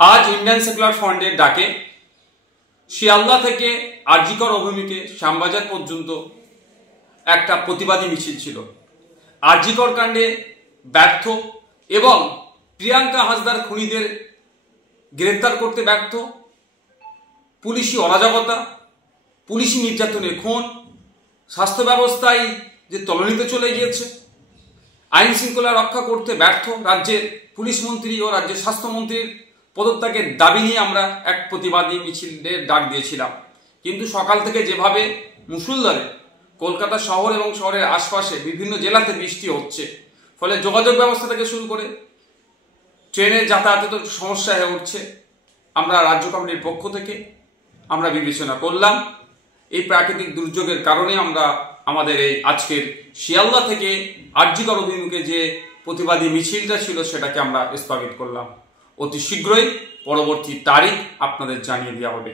আজ Indian secular ফ্রন্টের ডাকে শিয়ালদা থেকে আরজিকর অভিমুখে শ্যামবাজার পর্যন্ত একটা প্রতিবাদী মিছিল ছিল। আরজিকর কাণ্ডে ব্যর্থ এবং প্রিয়াঙ্কা হাসদার খুনিদের গ্রেফতার করতে ব্যর্থ, পুলিশি অরাজকতা, পুলিশি নির্যাতনের খুন, স্বাস্থ্য ব্যবস্থায় যে তলানিতে চলে গিয়েছে, আইন শৃঙ্খলা রক্ষা করতে ব্যর্থ রাজ্যের পুলিশ মন্ত্রী ও রাজ্যের স্বাস্থ্যমন্ত্রীর পদত্যাগের দাবি নিয়ে আমরা এক প্রতিবাদী মিছিলের ডাক দিয়েছিলাম। কিন্তু সকাল থেকে যেভাবে মুষলধারে কলকাতা শহর এবং শহরের আশপাশে বিভিন্ন জেলাতে বৃষ্টি হচ্ছে, ফলে যোগাযোগ ব্যবস্থা থেকে শুরু করে ট্রেনের যাতায়াতে তো সমস্যা হয়ে উঠছে। আমরা রাজ্য কমিটির পক্ষ থেকে আমরা বিবেচনা করলাম এই প্রাকৃতিক দুর্যোগের কারণে আমরা আমাদের এই আজকের শিয়ালদা থেকে আরজিকর অভিমুখে যে প্রতিবাদী মিছিলটা ছিল সেটাকে আমরা স্থগিত করলাম। অতি শীঘ্রই পরবর্তী তারিখ আপনাদের জানিয়ে দেওয়া হবে।